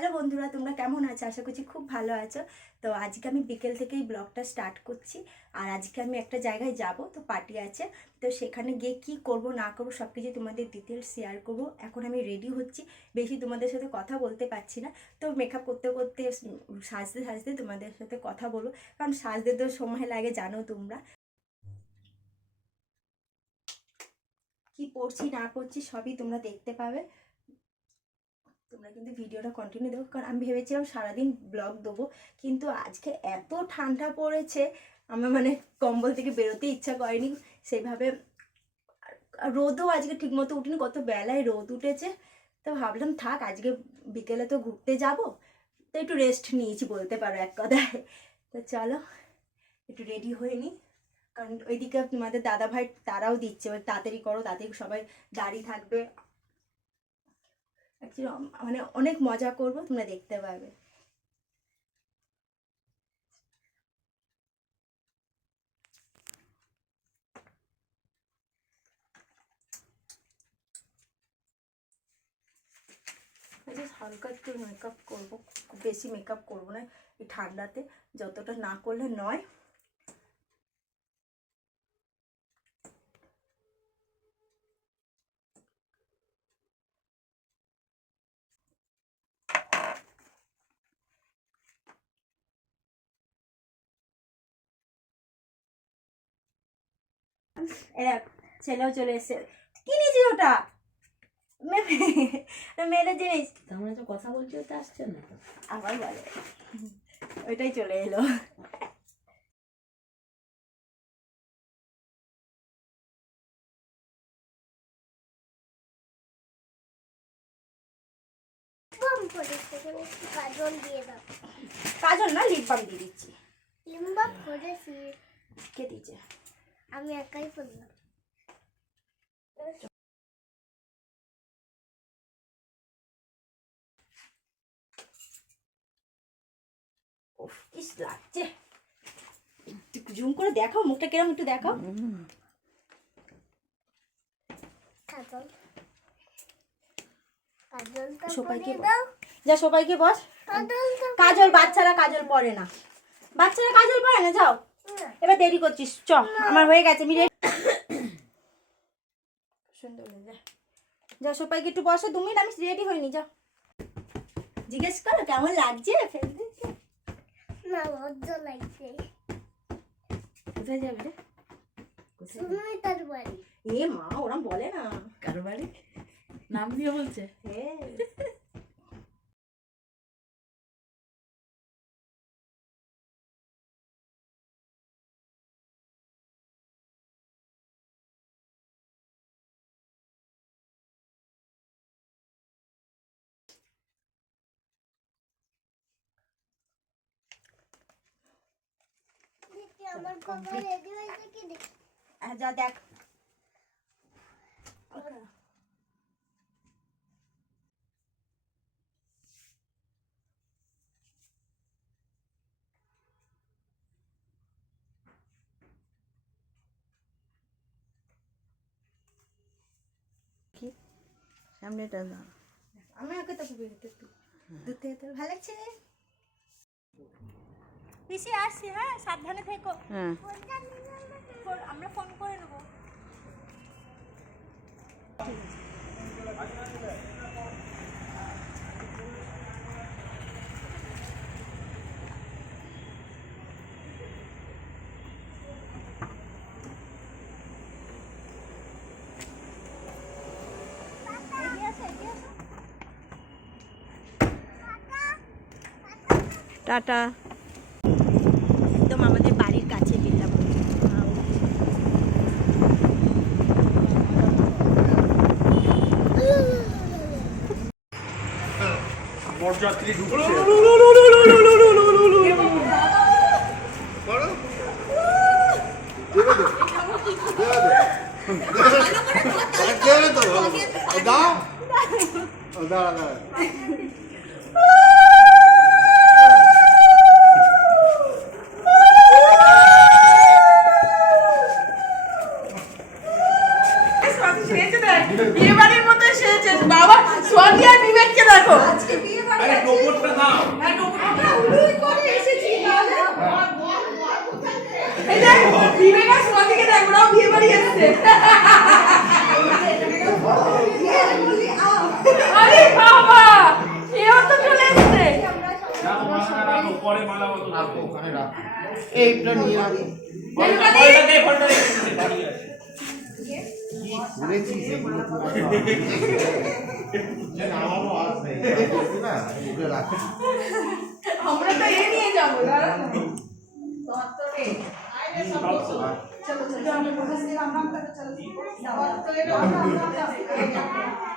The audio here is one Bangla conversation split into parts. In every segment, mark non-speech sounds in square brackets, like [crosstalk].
হ্যালো বন্ধুরা, তোমরা কেমন আছো? আশা করছি খুব ভালো আছো। তো আজকে আমি বিকেল থেকেই ব্লগটা স্টার্ট করছি। আর আজকে আমি একটা জায়গায় যাব, তো পার্টি আছে। তো সেখানে গিয়ে কি করব, না করব সব কিছু তোমাদের ডিটেলস শেয়ার করব। এখন আমি রেডি হচ্ছি। বেশি তোমাদের সাথে কথা বলতে পারছি না। তো মেকআপ করতে করতে সাজতে সাজতে তোমাদের সাথে কথা বলব। কারণ সাজতে তো সময় লাগে, জানো তোমরা। কি পড়ছি, না পড়ছি, সবই তোমরা দেখতে পাবে। তোমরা কিন্তু ভিডিওটা কন্টিনিউ দেবো কারণ আমি ভেবেছিলাম সারাদিন ব্লগ দেবো, কিন্তু আজকে এত ঠান্ডা পড়েছে, আমার মানে কম্বল থেকে বেরোতে ইচ্ছা করেনি, সেইভাবে রোদও আজকে ঠিকমতো উঠিনি কত বেলায় রোদ উঠেছে, তো ভাবলাম থাক, আজকে বিকেলে তো ঘুরতে যাব, তো একটু রেস্ট নিয়েছি বলতে পারো এক কথায়, তো চলো, একটু রেডি হয়ে নিই কারণ ওইদিকে তোমাদের দাদা ভাই তারাও দিচ্ছে তাড়াতাড়ি করো, তাড়াতাড়ি সবাই দাঁড়িয়ে থাকবে মানে অনেক মজা করব, তোমরা দেখতে পাবে হালকা একটু মেকআপ করব বেশি মেকআপ করব না, এই ঠান্ডাতে, যতটা না করলে নয়। এরা ছেলেও চলে এসছে। কি নিয়েছিস ওটা? মেয়েদের জিনিস। তোমরা তো কথা বলছি ওটা আসছে না আবার বলে। ওইটাই চলে এলো। বাম কাজল দিয়ে দাও। কাজল না লিপ বাম দিয়ে দিচ্ছি। লিম্বা করেছি কে দিচ্ছে আমি একাই লাগছে। জুম করে দেখাও মুখটা কিরম একটু দেখাও। কাজল। সবাইকে যা সবাইকে বস। কাজল বাচ্চারা কাজল পরে না। বাচ্চারা কাজল পরে না যাও। এবার দেরি করছিস চ আমার হয়ে গেছে ready- সুন্দর হয়েছে যা। সবাইকে একটু বসো দু মিনিট আমি রেডি হইনি যা। জিজ্ঞেস করো কেমন লাগছে? ফেলতে না লজ্জা লাগছে। কোথায় যাবে রে? বাড়ি। এ মা ওরম বলে না। কারও বাড়ি? নাম দিয়ে বলছে। হ্যাঁ। দেখি আমার কথা রেডি হয়েছে কি দেখি আর যা দেখ। সামনেটা না আমি ওকে তো তো ভালো লাগছে পিসি আসছি হ্যাঁ সাবধানে থেকো। হ্যাঁ। আমরা ফোন করে নেব। টাটা একদম আমাদের বাড়ির কাছে বিল্লা বরযাত্রী ঢুকছে। দেবে দাঁড়া দাঁড়া। বিবেকা সোনাদিকে দেখ ওরাও বিয়ে বাড়ি এসছে আরে বাবা এও তো চলে এসছে। এইটা নিয়ে আগে করেছিস এগুলো আমারও আছে না এগুলো? রাখি আমরা তো এ নিয়ে যাব দাঁড়া।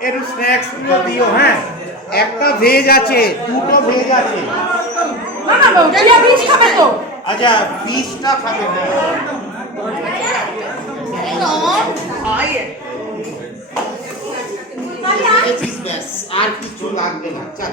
একটু স্ন্যাক্সগুলো দিও হ্যাঁ? একটা ভেজ আছে দুটো ভেজ আছে। আচ্ছা পিসটা খাবে হ্যাঁ। আর কিছু লাগবে না। চল।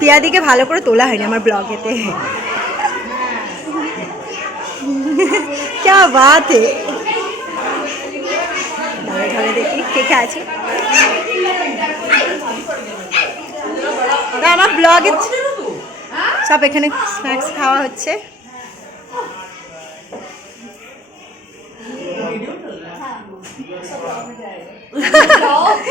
পিয়াদিকে ভালো করে তোলা হয়নি আমার ব্লগেতে क्या बात है দাঁড়ে ধরে দেখি কে কে আছে না, আমার ব্লগে সব এখানে স্ন্যাক্স খাওয়া হচ্ছে [laughs] [laughs]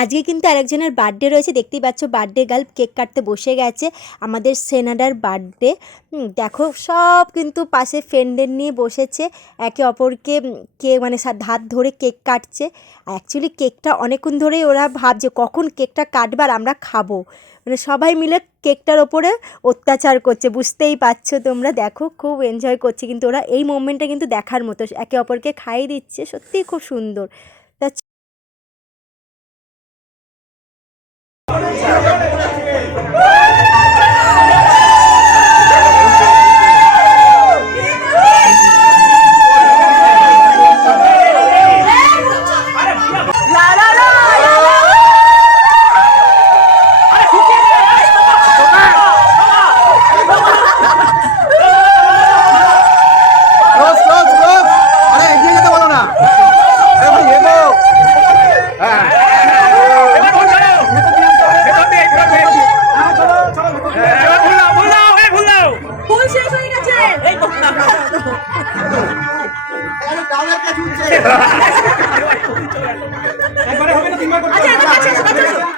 আজকে কিন্তু আরেকজনের বার্থডে রয়েছে, দেখতেই পাচ্ছ বার্থডে গার্ল কেক কাটতে বসে গেছে, আমাদের সেনাডার বার্থডে দেখো, সব কিন্তু পাশে ফ্রেন্ডের নিয়ে বসেছে, একে অপরকে কে মানে হাত ধরে কেক কাটছে। অ্যাকচুয়ালি কেকটা অনেকক্ষণ ধরেই ওরা ভাবছে, কখন কেকটা কাটবার আমরা খাব। মানে সবাই মিলে কেকটার ওপরে অত্যাচার করছে, বুঝতেই পারছ তোমরা। দেখো, খুব এনজয় করছে কিন্তু ওরা এই মোমেন্টটা কিন্তু দেখার মতো। একে অপরকে খাইয়ে দিচ্ছে, সত্যিই খুব সুন্দর। তা ক্লোজ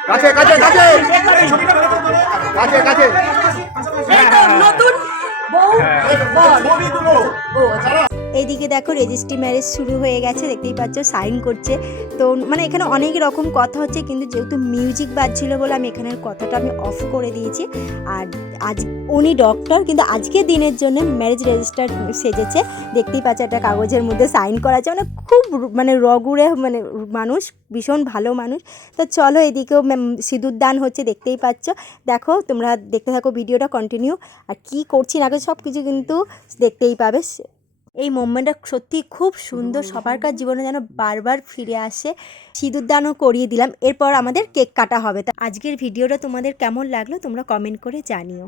কাছে কাছে কাছে। কাছে কাছে। দেখো রেজিস্ট্রি ম্যারেজ শুরু হয়ে গেছে, দেখতেই পাচ্ছ সাইন করছে। তো মানে এখানে অনেক রকম কথা হচ্ছে, কিন্তু যেহেতু মিউজিক বাজছিল বলে আমি এখানের কথাটা আমি অফ করে দিয়েছি। আর আজ উনি ডক্টর কিন্তু আজকের দিনের জন্য ম্যারেজ রেজিস্টার সেজেছে। দেখতেই পাচ্ছ, একটা কাগজের মধ্যে সাইন করা আছে। মানে খুব মানে রগুড়ে মানে মানুষ, ভীষণ ভালো মানুষ। তো চলো, এদিকেও সিঁদুর দান হচ্ছে, দেখতেই পাচ্ছ। দেখো, তোমরা দেখতে থাকো ভিডিওটা কন্টিনিউ আর কি করছি না সব কিছু কিন্তু দেখতেই পাবে। এই মোমেন্টটা সত্যি খুব সুন্দর। সবারকার জীবনে যেন বারবার ফিরে আসে। সিঁদুর দানও করিয়ে দিলাম। এরপর আমাদের কেক কাটা হবে। তা আজকের ভিডিওটা তোমাদের কেমন লাগল তোমরা কমেন্ট করে জানিও।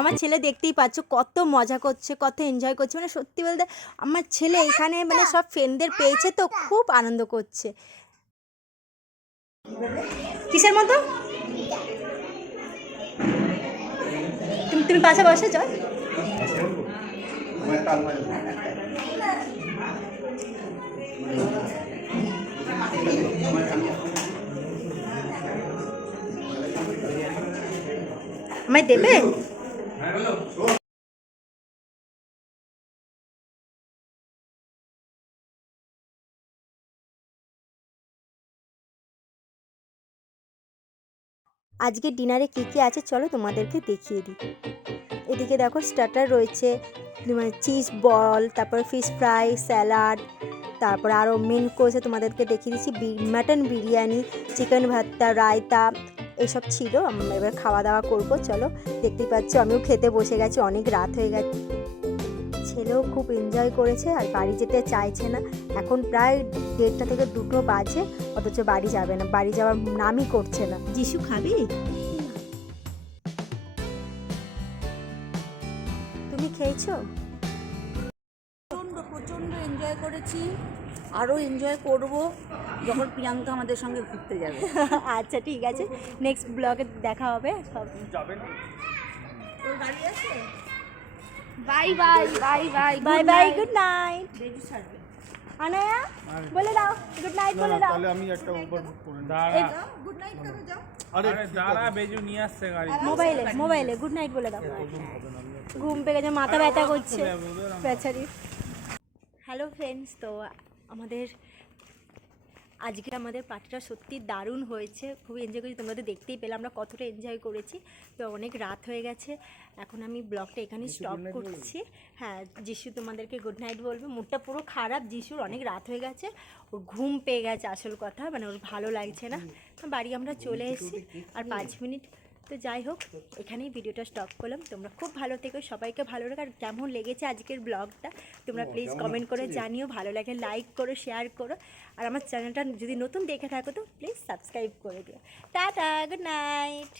আমার ছেলে দেখতেই পাচ্ছ, কত মজা করছে, কত এনজয় করছে। মানে সত্যি বলতে আমার ছেলে এখানে মানে সব ফ্রেন্ডদের পেয়েছে তো খুব আনন্দ করছে। কিসের মতো? তুমি তুমি পাশে বসে, চল। আমায় দেবে? আজকে ডিনারে কী কী আছে চলো তোমাদেরকে দেখিয়ে দিই। এদিকে দেখো স্টার্টার রয়েছে চিজ বল, তারপর ফিশ ফ্রাই স্যালাড তারপর আরও মেন কোর্সে তোমাদেরকে দেখিয়ে দিচ্ছি মাটন বিরিয়ানি চিকেন ভর্তা, রায়তা, এসব ছিল। আমরা এবার খাওয়া দাওয়া করব, চলো দেখতেই পাচ্ছ আমিও খেতে বসে গেছি, অনেক রাত হয়ে গেছে। ছেলেও খুব এনজয় করেছে আর বাড়ি যেতে চাইছে না। এখন প্রায় দেড়টা থেকে দুটো বাজে অথচ বাড়ি যাবে না। বাড়ি যাওয়ার নামই করছে না। যিশু খাবি? তুমি খেয়েছো? প্রচণ্ড প্রচণ্ড এনজয় করেছি। আরও এনজয় করব যখন প্রিয়াঙ্কা আমাদের সঙ্গে ঘুরতে যাবে। [laughs] আচ্ছা ঠিক আছে। নেক্সট ব্লগে দেখা হবে। সব bye bye bye bye bye bye good night Anaya বলে দাও গুড নাইট বলে দাও। তাহলে আমি একটা উবার বুক করে দাঁড়া গুড নাইট করে যাও। আরে দাঁড়া বেজু নিয়ে আসছে গাড়ি। মোবাইলে মোবাইলে গুড নাইট বলে দাও। ঘুম পেয়ে গেছে মাথা ব্যথা করছে। বেচারি হ্যালো ফ্রেন্ডস তো আমাদের আজকে আমাদের পার্টিটা সত্যি দারুণ হয়েছে। খুব এনজয় করেছি। তোমাদের তো দেখতেই পেলে আমরা কতটা এনজয় করেছি। তো অনেক রাত হয়ে গেছে। এখন আমি ব্লগটা এখানে স্টপ করছি। হ্যাঁ যিশু তোমাদেরকে গুড নাইট বলবে। মুডটা পুরো খারাপ যিশুর অনেক রাত হয়ে গেছে। ওর ঘুম পেয়ে গেছে আসল কথা। মানে ওর ভালো লাগছে না। বাড়ি আমরা চলে এসেছি। আর পাঁচ মিনিট তো যাই হোক এখানেই ভিডিওটা স্টপ করলাম। তোমরা খুব ভালো থেকো সবাইকে ভালো রাখো। আর কেমন লেগেছে আজকের ব্লগটা তোমরা প্লিজ কমেন্ট করে জানিও ভালো লাগে লাইক করো শেয়ার করো। আর আমার চ্যানেলটা যদি নতুন দেখে থাকো তো প্লিজ সাবস্ক্রাইব করে দিও। Tata good night